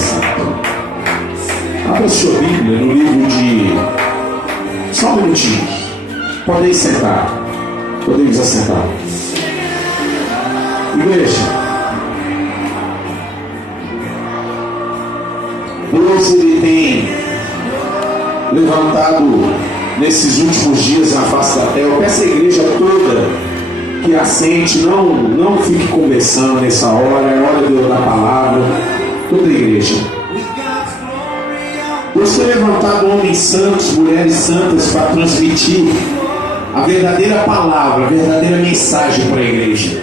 Santo. Abra sua Bíblia no livro de... Só um minutinho. Podem sentar. Podemos assentar. Igreja, Deus ele tem levantado nesses últimos dias na face da terra. Eu peço à igreja toda que assente, não fique conversando nessa hora, é hora de eu dar a palavra. Toda a igreja. Deus tem levantado homens santos, mulheres santas para transmitir a verdadeira palavra, a verdadeira mensagem para a igreja.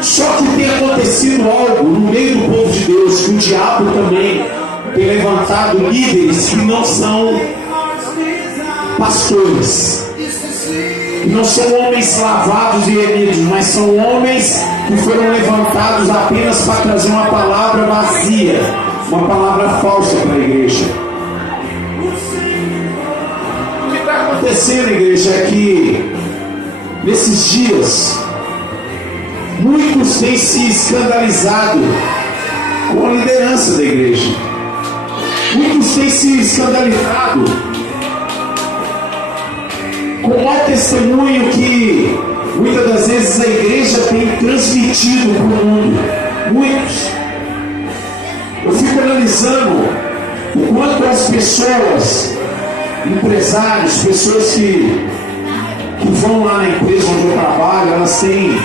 Só que tem acontecido algo no meio do povo de Deus, que o diabo também tem levantado líderes que não são pastores, que não são homens lavados e remidos, mas são homens que foram levantados apenas para trazer uma palavra vazia, uma palavra falsa para a igreja. O que está acontecendo, igreja, é que nesses dias muitos têm se escandalizado com a liderança da igreja. Muitos têm se escandalizado com o mau testemunho que muitas das vezes a igreja tem transmitido para o mundo. Muitos. Eu fico analisando o quanto as pessoas, empresários, pessoas que vão lá na empresa onde eu trabalho, elas têm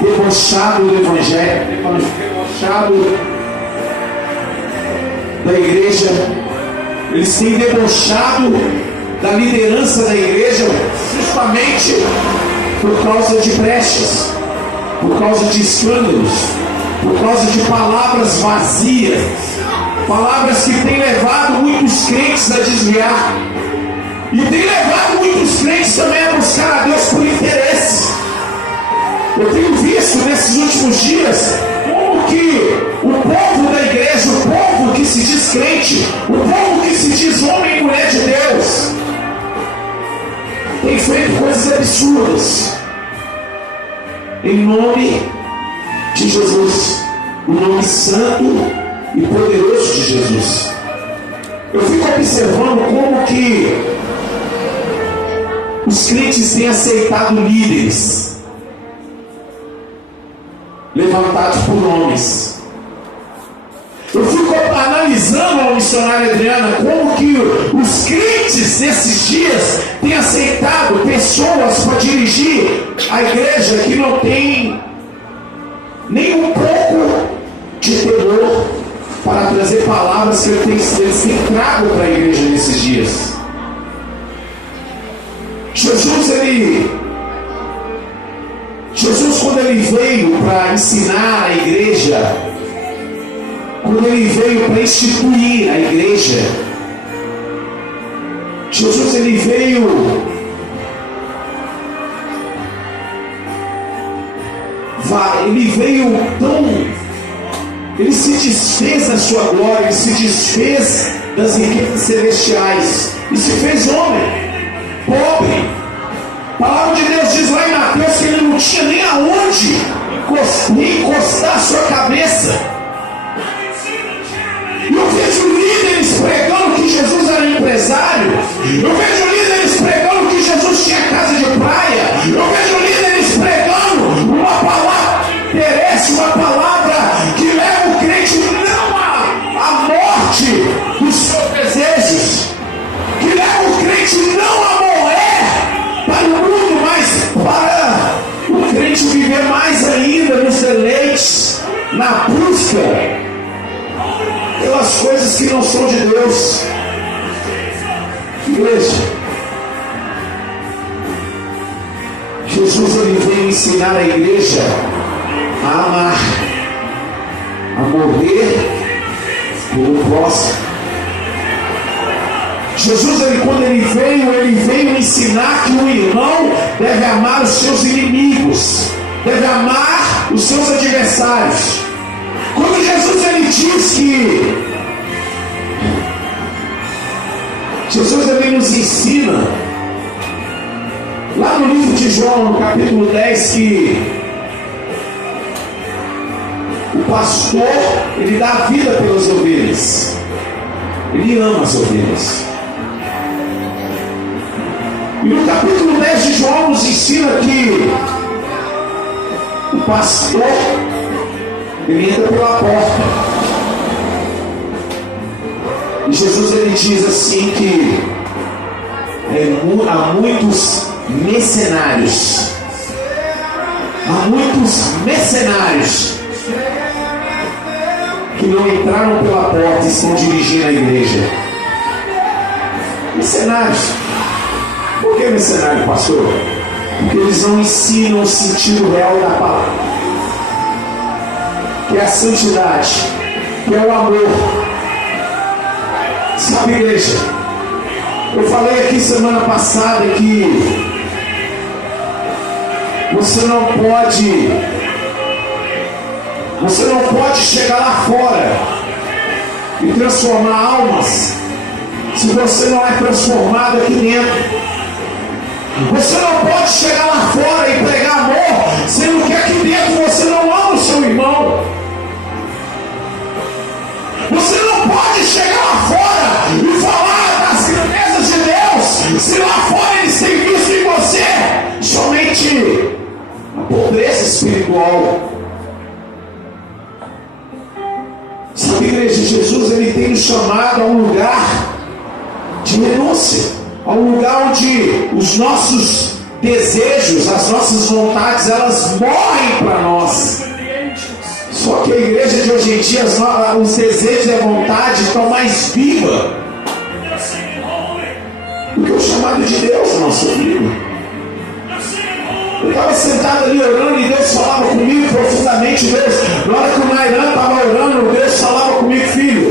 debochado do evangelho, debochado da igreja. Eles têm debochado da liderança da igreja justamente por causa de brechas, por causa de escândalos, por causa de palavras vazias, palavras que têm levado muitos crentes a desviar e têm levado muitos crentes também a buscar a Deus por interesse. Eu tenho visto nesses últimos dias como que o povo da igreja, o povo que se diz crente, o povo que se diz homem e mulher de Deus, tem feito coisas absurdas em nome de Jesus, o nome santo e poderoso de Jesus. Eu fico observando como que os crentes têm aceitado líderes levantados por homens. Eu fico analisando a missionária Adriana, como que os crentes nesses dias têm aceitado pessoas para dirigir a igreja que não tem nem um pouco de temor para trazer palavras que eles têm trago para a igreja nesses dias. Jesus, quando ele veio para ensinar a igreja, quando ele veio para instituir a igreja, Jesus ele veio ele se desfez da sua glória, ele se desfez das riquezas celestiais e se fez homem, pobre. A palavra de Deus diz lá em Mateus que ele não tinha nem aonde encostar a sua cabeça. E eu vejo líderes pregando que Jesus era empresário. Eu vejo líderes pregando que Jesus tinha casa de praia. Eu vejo líderes pregando uma palavra que interessa, uma palavra que leva o crente não à morte dos seus desejos, que leva o crente não a morrer para o mundo, mas para o crente viver mais ainda nos deleites, na busca pelas coisas que não são de Deus. Igreja, Jesus ele veio ensinar a igreja a amar, a morrer pelo próximo. Jesus, quando ele veio ensinar que o irmão deve amar os seus inimigos, deve amar os seus adversários. Quando Jesus ele diz que Jesus ele nos ensina lá no livro de João, no capítulo 10, que o pastor, ele dá a vida pelas ovelhas. Ele ama as ovelhas. E no capítulo 10 de João nos ensina que o pastor, ele entra pela porta. E Jesus, ele diz assim que há muitos mercenários. Há muitos mercenários que não entraram pela porta e estão dirigindo a igreja. Mercenários. Por que mercenário, pastor? Porque eles não ensinam o sentido real da palavra, que é a santidade, que é o amor. Sabe, igreja, eu falei aqui semana passada que você não pode chegar lá fora e transformar almas se você não é transformado aqui dentro. Você não pode chegar lá fora e pregar amor, sendo que aqui dentro você não ama o seu irmão. Você não pode chegar lá fora e falar das grandezas de Deus, se lá fora eles têm visto em você somente a pobreza espiritual. Sabe, igreja, Jesus, ele tem nos chamado a um lugar de renúncia, a um lugar onde os nossos desejos, as nossas vontades, elas morrem para nós. Só que a igreja de hoje em dia, os desejos e a vontade estão mais vivas do que o chamado de Deus na nossa vida. Eu estava sentado ali orando e Deus falava comigo profundamente. Na hora que o Nairan estava orando, Deus falava comigo: filho,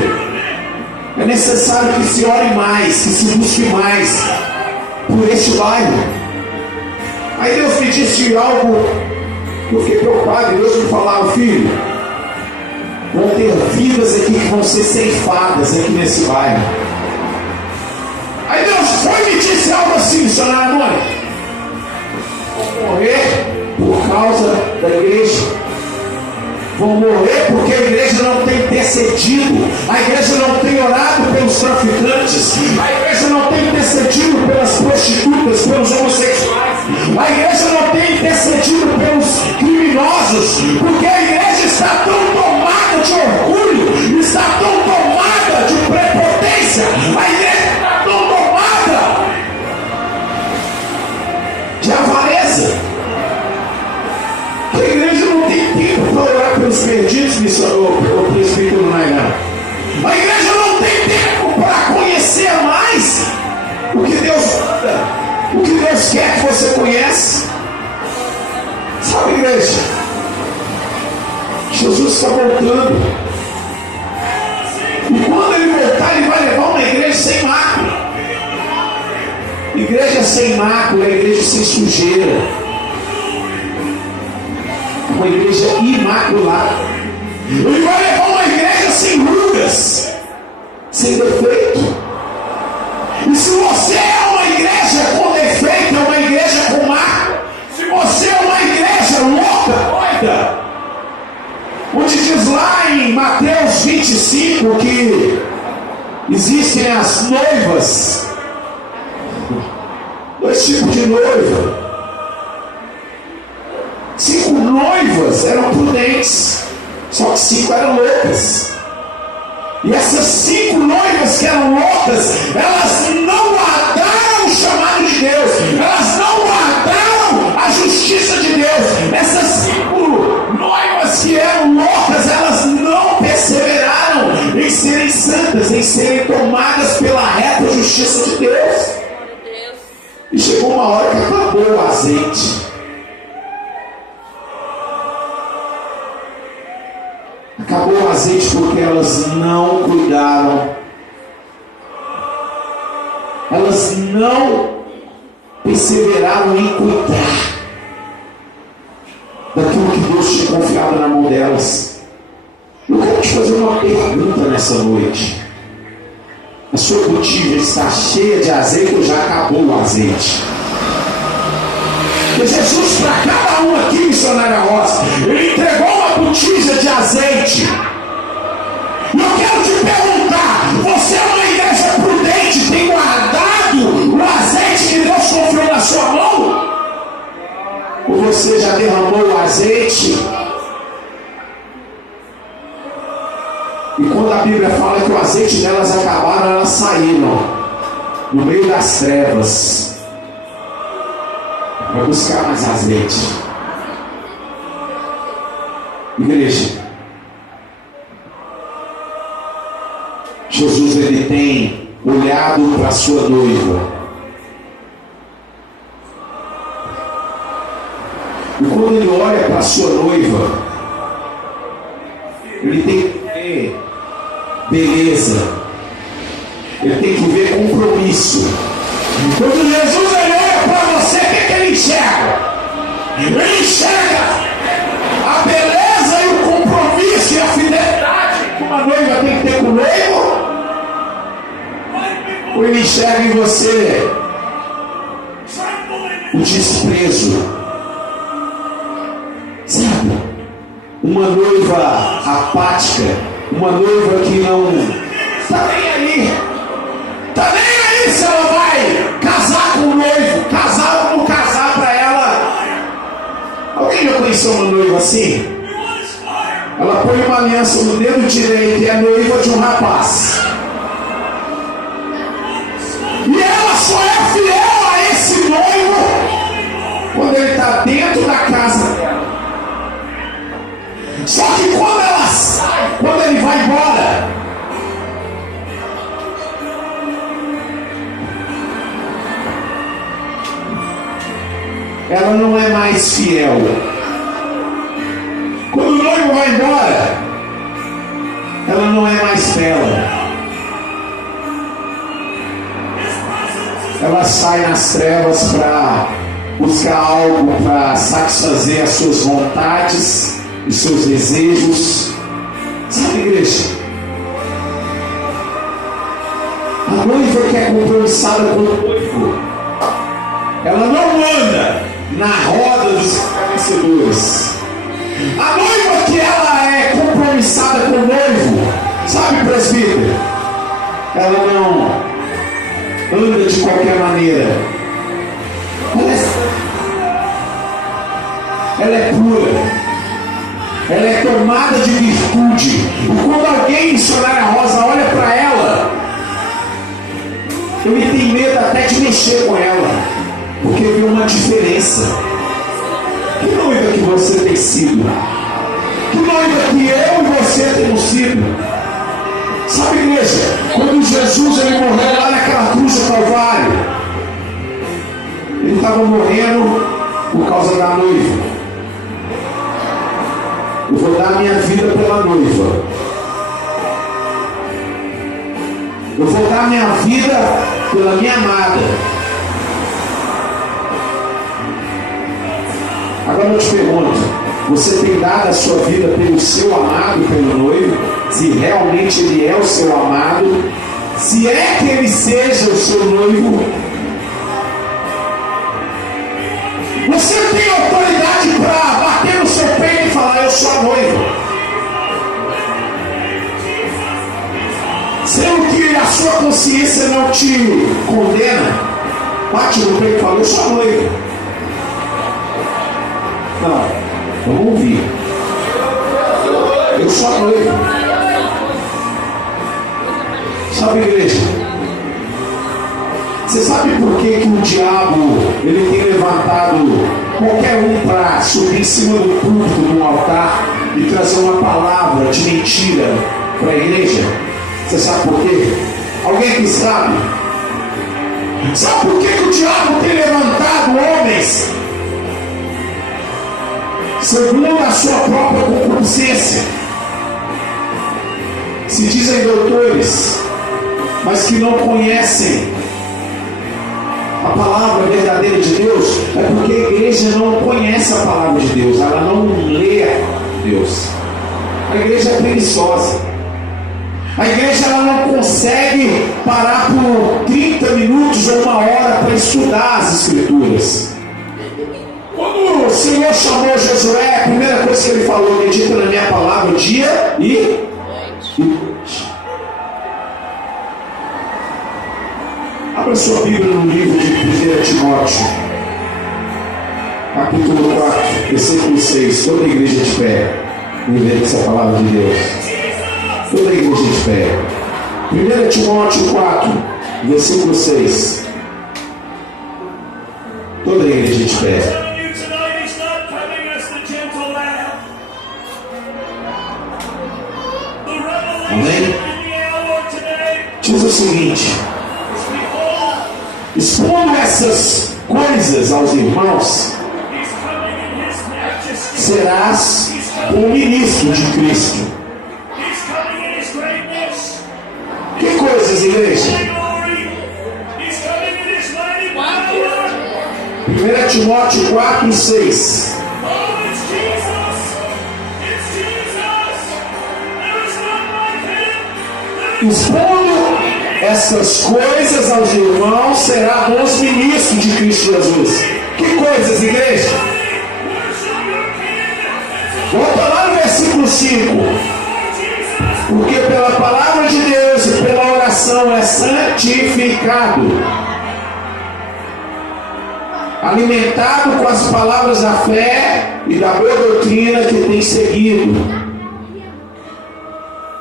é necessário que se ore mais, que se busque mais por este bairro. Aí Deus me disse algo, eu fiquei preocupado, e Deus me falava: filho, vão ter vidas aqui que vão ser ceifadas aqui nesse bairro. Aí Deus foi e me disse algo assim: missionário Mônica, vão morrer por causa da igreja. Vão morrer porque a igreja não tem intercedido, a igreja não tem orado pelos traficantes, a igreja não tem intercedido pelas prostitutas, pelos homossexuais, a igreja não tem intercedido pelos criminosos, porque a igreja está tão tomada de orgulho, está tão tomada de prepotência, a igreja está tão tomada de avareza, que a igreja não tem tempo para orar pelos perdidos, o presbítero Nairan. A igreja não tem tempo para conhecer mais o que Deus manda, o que Deus quer que você conheça. Sabe, igreja, Jesus está voltando, e quando ele voltar, ele vai levar uma igreja sem mácula. Igreja sem mácula é igreja sem sujeira, uma igreja imaculada. Ele vai levar uma igreja sem rugas, sem defeito. E se você é uma igreja com defeito, é uma igreja com mácula, se você é uma igreja louca, doida, onde diz lá em Mateus 25 que existem as noivas, dois tipos de noiva. 5 noivas eram prudentes, só que 5 eram loucas. E essas 5 noivas que eram loucas, elas não guardaram o chamado de Deus, elas não guardaram a justiça de Deus. Essas 5 noivas que eram loucas, elas não perseveraram em serem santas, em serem tomadas pela reta justiça de Deus. E chegou uma hora que acabou o azeite. Acabou o azeite porque elas não cuidaram, elas não perseveraram em cuidar daquilo que Deus tinha confiado na mão delas. Eu quero te fazer uma pergunta nessa noite: a sua botija está cheia de azeite ou já acabou o azeite? Porque Jesus, para cada um aqui, missionária Rosa, ele entregou uma botija de azeite. Eu quero te perguntar: você é uma igreja prudente, tem guardado o azeite que Deus confiou na sua mão? Ou você já derramou o azeite? E quando a Bíblia fala que o azeite delas acabaram, elas saíram no meio das trevas para buscar mais azeite. Igreja, Jesus, ele tem olhado para a sua noiva. E quando ele olha para a sua noiva, ele tem que ver beleza, ele tem que ver compromisso. Quando Jesus ele olha para você, o que ele enxerga? Ele enxerga a beleza e o compromisso e a fidelidade que uma noiva tem que ter com o noivo. Ou ele enxerga em você o desprezo? Sabe? Uma noiva apática, uma noiva que não está nem aí. Está nem aí se ela vai casar com o noivo, casar ou não casar para ela. Alguém já conheceu uma noiva assim? Ela põe uma aliança no dedo direito e é noiva de um rapaz. E ela só é fiel a esse noivo quando ele está dentro da casa dela. Só que quando ela sai, quando ele vai embora, ela não é mais fiel. Quando o noivo vai embora, ela não é mais bela. Ela sai nas trevas para buscar algo para satisfazer as suas vontades e seus desejos. Sabe, igreja? A noiva que é compromissada com o noivo, ela não anda na roda dos vencedores. A noiva que ela é compromissada com o noivo, sabe, presbítero? Ela não anda de qualquer maneira. Ela é pura. Ela é tomada de virtude. E quando alguém em Soraya Rosa olha para ela, ele tem medo até de mexer com ela, porque vê uma diferença. Que noiva que você tem sido? Que noiva que eu e você temos sido? Sabe, igreja, quando Jesus ele morreu lá naquela cruz do Calvário, ele estava morrendo por causa da noiva. Eu vou dar minha vida pela noiva. Eu vou dar minha vida pela minha amada. Agora eu te pergunto: você tem dado a sua vida pelo seu amado, pelo noivo? Se realmente ele é o seu amado, se é que ele seja o seu noivo, você tem autoridade para bater no seu peito e falar: eu sou a noiva. Sendo que a sua consciência não te condena, bate no peito e fala: eu sou a noiva. Não, vamos ouvir. Eu sou a noiva. Sabe, igreja? Você sabe por que o diabo ele tem levantado qualquer um para subir em cima do púlpito de um altar e trazer uma palavra de mentira para a igreja? Você sabe por quê? Alguém que sabe? Sabe por que o diabo tem levantado homens segundo a sua própria concupiscência? Se dizem doutores, mas que não conhecem a palavra verdadeira de Deus. É porque a igreja não conhece a palavra de Deus, ela não lê a Deus. A igreja é preguiçosa. A igreja ela não consegue parar por 30 minutos ou uma hora para estudar as escrituras. Quando Senhor chamou Josué, a primeira coisa que ele falou: medita na minha palavra dia e noite. Abra sua Bíblia no livro de 1 Timóteo, capítulo 4, versículo 6. Toda a igreja de pé, reverência essa palavra de Deus. Toda a igreja de pé. 1 Timóteo 4, versículo 6. Toda a igreja de pé. Amém? Diz o seguinte: expondo essas coisas aos irmãos, serás um ministro de Cristo. Que coisas, igreja? 1 Timóteo 4, 6. Expondo essas coisas aos irmãos, será bons ministros de Cristo Jesus. Que coisas, igreja? Volta lá no versículo 5. Porque pela palavra de Deus e pela oração é santificado, alimentado com as palavras da fé e da boa doutrina que tem seguido.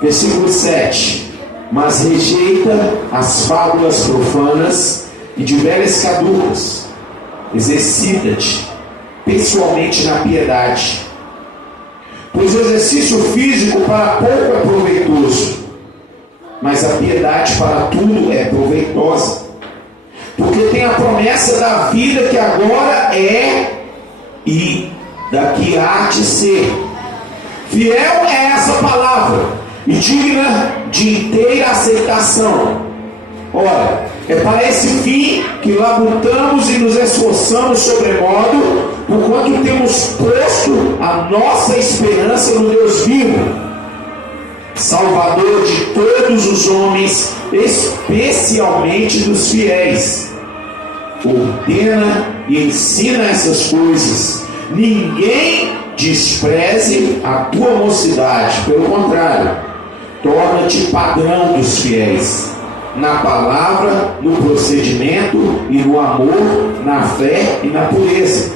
Versículo 7. Mas rejeita as fábulas profanas e de velhas caducas. Exercita-te pessoalmente na piedade, pois o exercício físico para pouco é proveitoso, mas a piedade para tudo é proveitosa, porque tem a promessa da vida que agora é e daqui há de ser. Fiel é essa palavra e digna de inteira aceitação. Ora, é para esse fim que labutamos e nos esforçamos sobremodo, porquanto temos posto a nossa esperança no Deus vivo, Salvador de todos os homens, especialmente dos fiéis. Ordena e ensina essas coisas. Ninguém despreze a tua mocidade, pelo contrário, torna-te padrão dos fiéis, na palavra, no procedimento e no amor, na fé e na pureza.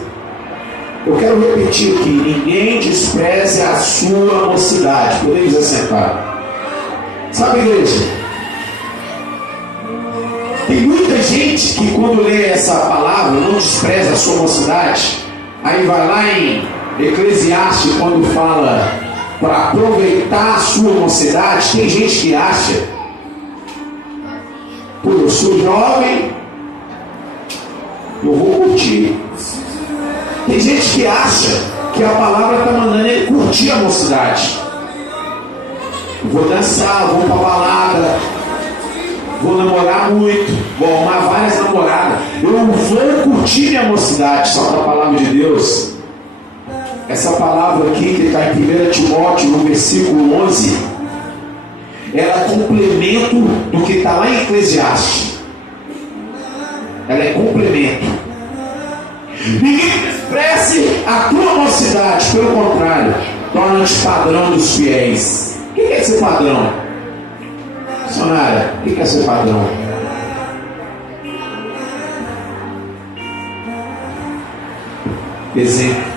Eu quero repetir aqui: ninguém despreze a sua mocidade. Podemos assentar. Sabe, igreja, tem muita gente que quando lê essa palavra não despreza a sua mocidade. Aí vai lá em Eclesiastes, quando fala para aproveitar a sua mocidade, tem gente que acha: pô, eu sou jovem, eu vou curtir. Tem gente que acha que a palavra está mandando ele curtir a mocidade. Eu vou dançar, vou para balada, vou namorar muito, vou arrumar várias namoradas, eu vou curtir minha mocidade. Só que a palavra de Deus, essa palavra aqui que está em 1 Timóteo, no versículo 11, ela é complemento do que está lá em Eclesiastes. Ela é complemento. Ninguém despreze a tua mocidade, pelo contrário, torna-te padrão dos fiéis. O que é ser padrão? Missionária, o que é ser padrão? Exemplo.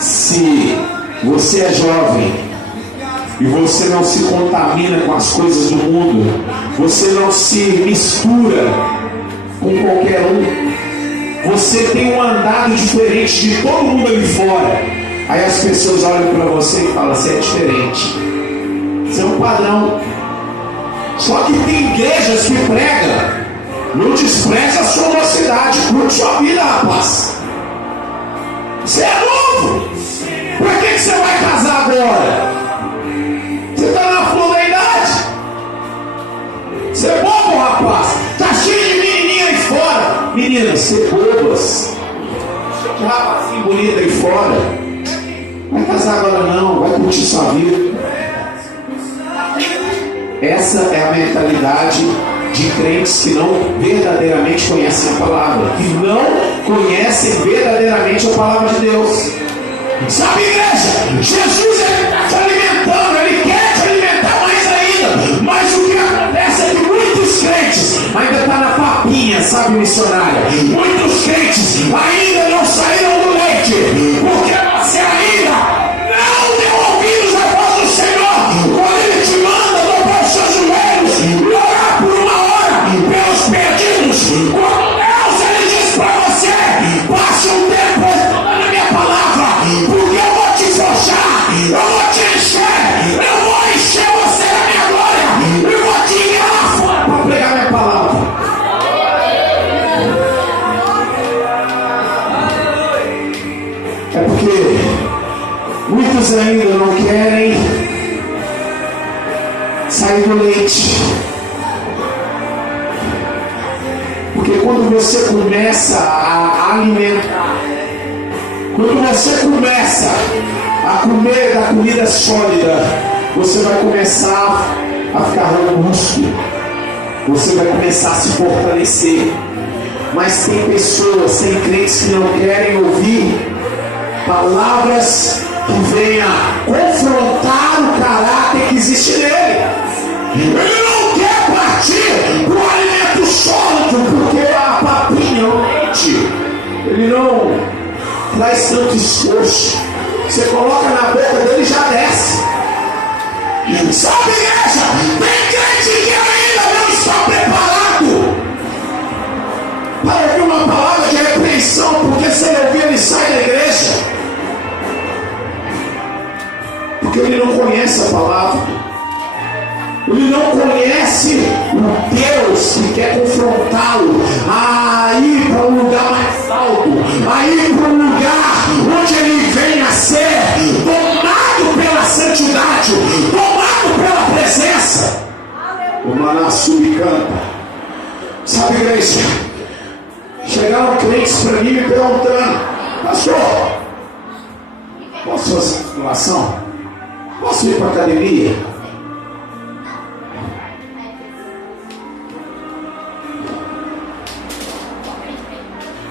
Se você é jovem e você não se contamina com as coisas do mundo, você não se mistura com qualquer um, você tem um andado diferente de todo mundo ali fora, aí as pessoas olham para você e falam: você é diferente, você é um padrão. Só que tem igrejas que pregam: não despreze a sua mocidade, curte sua vida, rapaz. Você é novo. Para que você vai casar agora? Você está na flor da idade. Você é bobo, rapaz. Está cheio de menininha aí fora. Meninas, você bobas. Que rapazinho bonito aí fora. Vai casar agora não, vai curtir sua vida. Essa é a mentalidade de crentes que não verdadeiramente conhecem a palavra, que não conhecem verdadeiramente a palavra de Deus. Sabe, igreja? Jesus está te alimentando, Ele quer te alimentar mais ainda. Mas o que acontece é que muitos crentes ainda estão na papinha, sabe, missionária? Muitos crentes ainda não saíram do leite, porque você ainda não deu ouvidos à voz do Senhor. Quando Ele te manda dobrar os seus joelhos e orar por uma hora pelos perdidos, quando Deus Ele diz para você: passe um tempo estudando a minha palavra, porque eu vou te forjar, eu vou te encher, eu vou encher você da minha glória, eu vou te enviar lá fora para pregar minha palavra. É porque muitos ainda não querem sair do leite. Porque quando você começa a alimentar, quando você começa a comer da comida sólida, você vai começar a ficar robusto, você vai começar a se fortalecer. Mas tem pessoas, tem crentes que não querem ouvir palavras que venham confrontar o caráter que existe nele. Ele não quer partir para o alimento sólido, porque a papinha, o leite, ele não traz tanto esforço. Você coloca na boca dele e já desce. Sabe, igreja? Tem crente que ainda não está preparado para ouvir uma palavra de repreensão, porque se ele ouvir, ele sai da igreja. Porque ele não conhece a palavra. Ele não conhece o Deus que quer confrontá-lo a ir para um lugar mais alto, a ir para um lugar onde ele venha a ser tomado pela santidade, tomado pela presença. O maná sube e canta. Sabe, igreja? Chegaram crentes para mim me perguntando: pastor, posso fazer simulação? Posso ir para a academia?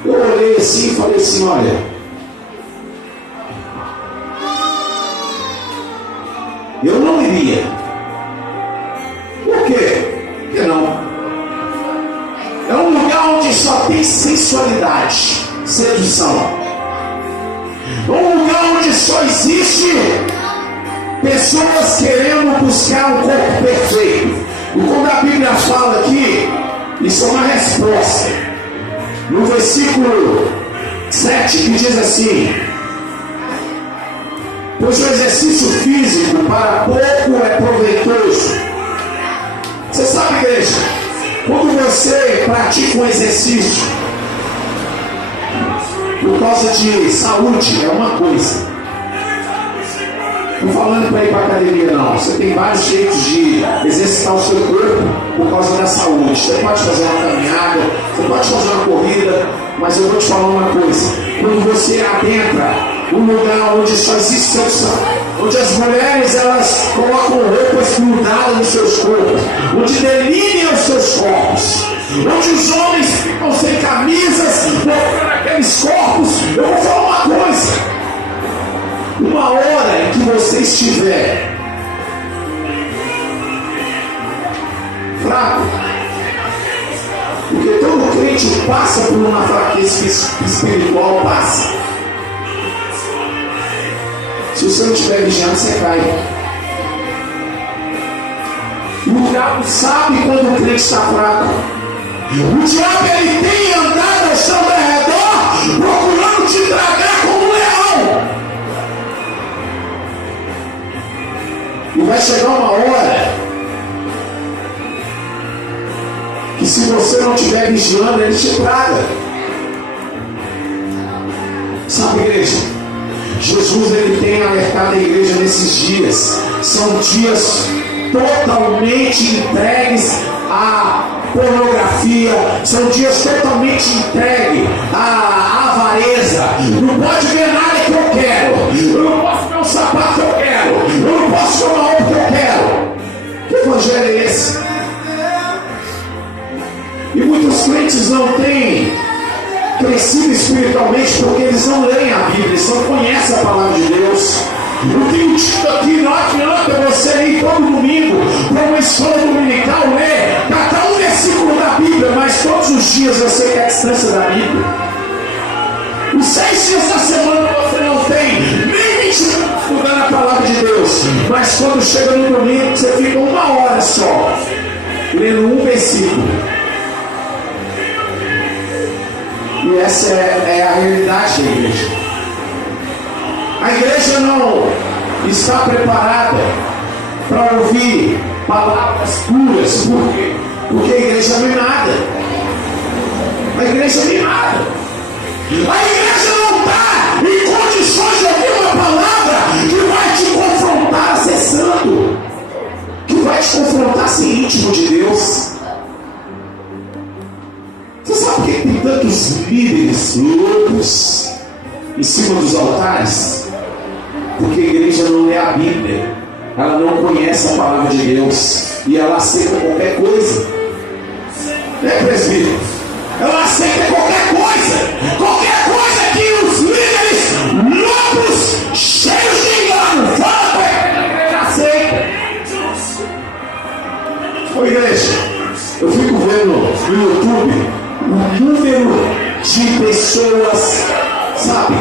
Eu olhei assim e falei assim: olha, eu não iria. Por quê? Por que não? É um lugar onde só tem sensualidade, sedução. É um lugar onde só existe pessoas querendo buscar um corpo perfeito. E quando a Bíblia fala aqui, isso é uma resposta. No versículo 7, que diz assim: pois o exercício físico para pouco é proveitoso. Você sabe, igreja, quando você pratica um exercício por causa de saúde, é uma coisa. Não falando para ir para a academia, não. Você tem vários jeitos de exercitar o seu corpo por causa da saúde. Você pode fazer uma caminhada, você pode fazer uma corrida, mas eu vou te falar uma coisa: quando você adentra um lugar onde só existe sedução, onde as mulheres elas colocam roupas grudadas nos seus corpos, onde delineam os seus corpos, onde os homens ficam sem camisas, mostrando aqueles corpos, eu vou falar uma coisa: uma hora em que você estiver fraco, porque todo crente passa por uma fraqueza espiritual, passa. Se você não estiver vigiando, você cai. O diabo sabe quando o crente está fraco. O diabo ele tem andado ao seu redor procurando te tragar como um leão. E vai chegar uma hora que, se você não estiver vigiando, ele te traga. Sabe, igreja? Jesus ele tem alertado a igreja nesses dias. São dias totalmente entregues à pornografia. São dias totalmente entregues à avareza. Não pode ver nada que eu quero. Eu não posso ver um sapato que eu quero. Eu não posso ver uma roupa que eu quero. Que evangelho é esse? crentes não têm crescido espiritualmente porque eles não leem a Bíblia, eles não conhecem a palavra de Deus. Eu tenho dito aqui, não adianta você ir todo domingo para uma escola dominical ler cada um versículo da Bíblia, mas todos os dias você quer a distância da Bíblia. Os 6 dias da semana você não tem nem 20 minutos estudando a palavra de Deus, mas quando chega no domingo você fica 1 hora só lendo um versículo. E essa é a realidade da igreja. A igreja não está preparada para ouvir palavras puras. Por quê? Porque a igreja é mimada. A igreja é mimada. A igreja não está em condições de ouvir uma palavra que vai te confrontar acessando, que vai te confrontar ser íntimo de Deus. Você sabe por que tem tantos líderes loucos em cima dos altares? Porque a igreja não lê a Bíblia, ela não conhece a palavra de Deus e ela aceita qualquer coisa, né, presbítero? Ela aceita qualquer coisa que os líderes loucos, cheios de engano, falam para a igreja, aceita. Ô igreja, eu fico vendo no YouTube o número de pessoas, sabe,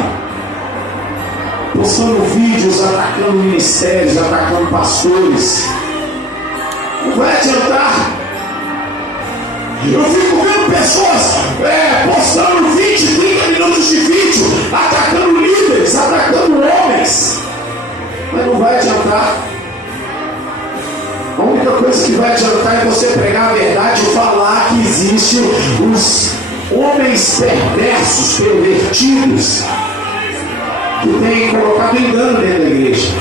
postando vídeos, atacando ministérios, atacando pastores. Não vai adiantar. Eu fico vendo pessoas postando 20, 30 minutos de vídeo, atacando líderes, atacando homens, mas não vai adiantar. A única coisa que vai adiantar é você pregar a verdade e falar que existem os homens perversos, pervertidos, que têm colocado engano dentro da igreja.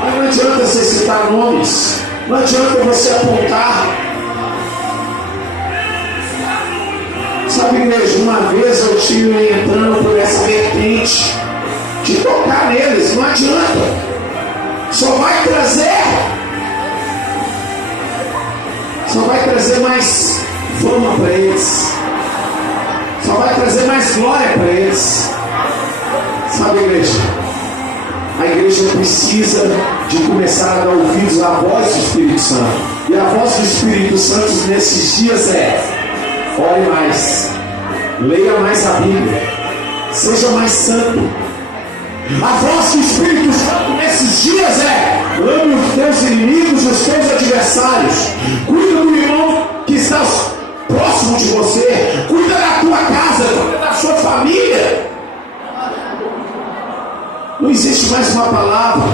Mas não adianta você citar nomes, não adianta você apontar. Sabe, igreja, uma vez eu estive entrando por essa vertente de tocar neles, não adianta, só vai trazer mais fama para eles, só vai trazer mais glória para eles. Sabe, igreja, a igreja precisa de começar a dar ouvidos à voz do Espírito Santo, e a voz do Espírito Santo nesses dias ore mais, leia mais a Bíblia, seja mais santo. A voz do Espírito Santo nesses dias ame os teus inimigos, os teus adversários, cuida do irmão que está próximo de você, cuida da tua casa, cuida da sua família. Não existe mais uma palavra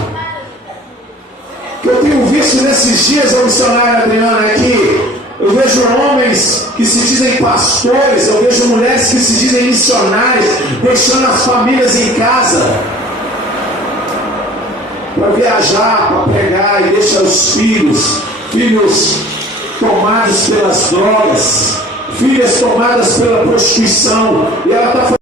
que eu tenho visto nesses dias, a missionária Adriana, aqui. Eu vejo homens que se dizem pastores, eu vejo mulheres que se dizem missionários, deixando as famílias em casa para viajar, para pregar, e deixa os filhos tomados pelas drogas, filhas tomadas pela prostituição, e ela está